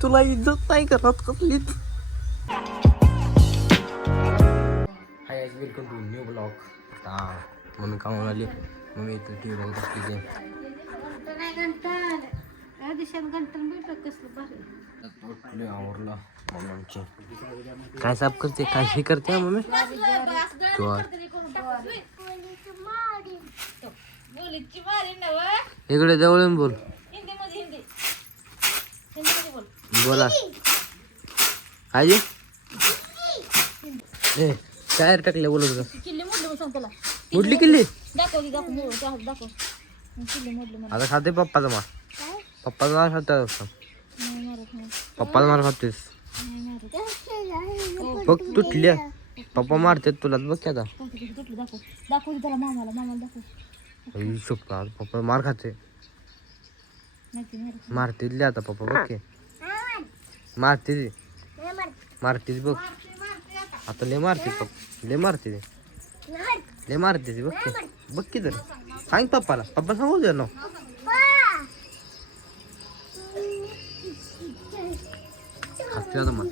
तुला इज्जत नाही करत कसलीच. Hi welcome to new blog. Mummy कामाला आली. मम्मी इथं टी व्ही बघत असते. आवरला मम्मीची काय साफ करते काय हे करते मम्मी. इकडे जवळून बोल. बोला आजी ए काय टाकले बोलत होता. मुडली किल्ली आता खाते पप्पाचा मार. पप्पाचा मार खात असतो. पप्पाचा मार खातेस बघ तुटल्या. पप्पा मारते तुला बघ की आता. पप्पा मार खाते मारतील आता पप्पा बघ की. मारते मारतीच बघ आता. लय मारते पप्पा लय मारते लय मारते बघ की. बघ की तर सांग पप्पाला. पप्पा सांगू दे ना. हसते आता मग.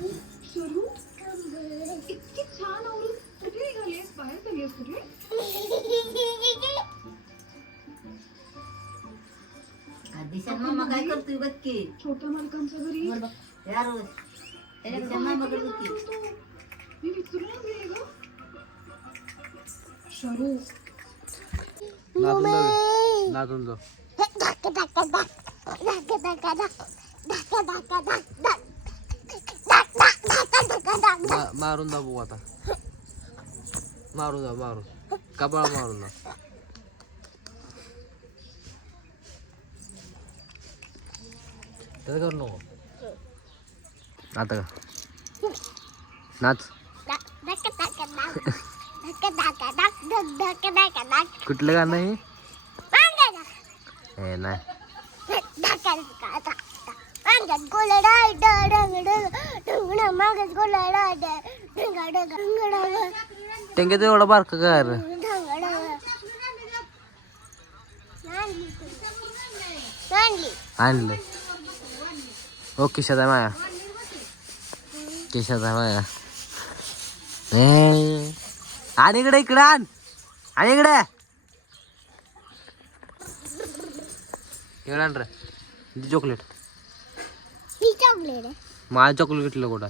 मामा काय करतोय बघ की. छोट्या मालकांच्या घरी मामा बघ की. मी विसरून गेले ग. शरू नाचून जाऊ. मारून जा बघू आता. मारून जा मारून कपाळ मारून जा. करू नको आता का नाच. कुठलं गाणं आहे हे नाही. टेंग्याचं एवढं बारक काय रे. आणलं ओ किशात आहे माया. किशात आहे माया. आणि इकडे इकडे आण. आणि इकडे इकडे आण रे चॉकलेट. माझं चॉकलेट घेतलं कुठं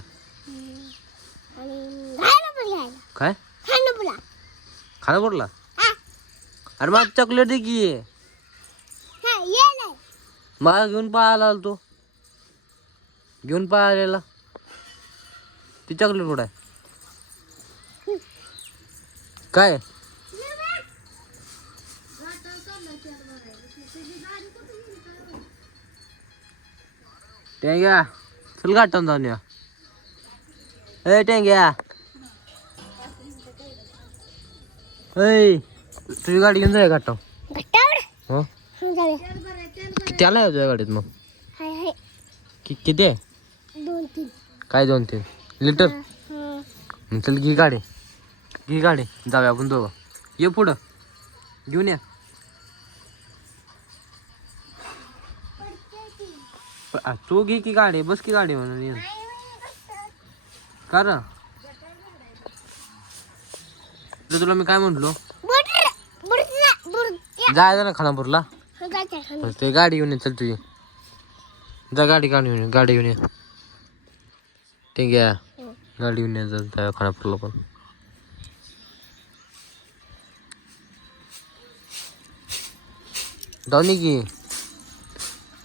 काय खाणं कुठला. अरे माझं चॉकलेट दे की. मला घेऊन पाहायला आलो तो. घेऊन पाहिलेला ती चॉकलेट कुठं आहे काय. टेंग्या चल गाठून जाऊन या. ए टेंग्या ऐ तुझी गाडी घेऊन जाय गाठव. हो किती आला आहे तुझ्या गाडीत मग. किती आहे. 2-3 काय 2-3 लिटर. चल घे गाडी घे गाडी जाऊया आपण दोघं. ये पुढं घेऊन या. तू घे की गाडी बस की गाडी म्हणून ये कर. तुला मी काय म्हटलो जायचं ना खानापूरला. ते गाडी घेऊन ये चल तुझी. जा गाडी घेऊन ये गाडी घेऊन ये. ठीक आहे गाडी घेऊन ये जा खानापूरला पण. जाऊन की.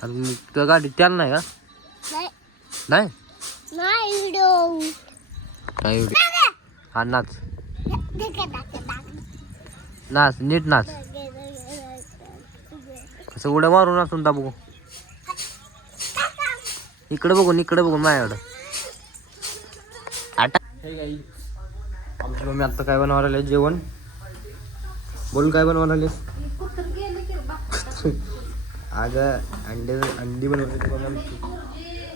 अरे मग त्या गाडी त्याला नाही का. नाही काय व्हिडिओ. हा नाच नाच नीट नाच. असं उड्या मारून नाचून बघू. इकडे बघून माझ्याकडं. आता आमची मम्मी आता काय बनवायला जेवण. बोल काय बनवायला. आज अंडी बनवली.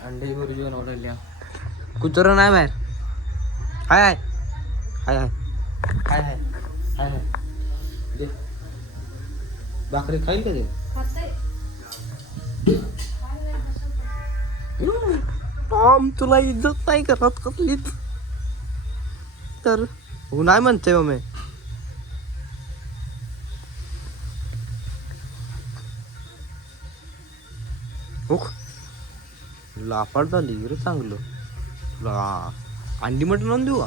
अंडी भुर्जी बनवलेली. कुत्र नाही बाहेर. हाय हाय हाय हाय हाय हाय हाय दे. भाकरी खाईल का ते. टॉम तुला इज्जत नाही करत कसलीच तर हो नाही म्हणते मम्मी ओख लापाड झाली रे चांगलं तुला अंडी मटण आणून देऊ का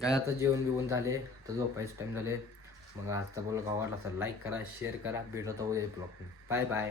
काय आता जेवण बिवून झाले आता झोपायचं टाइम झाले मग आजचा बोल गावाला तर लाईक करा शेअर करा भेटत उद्या ब्लॉग बाय बाय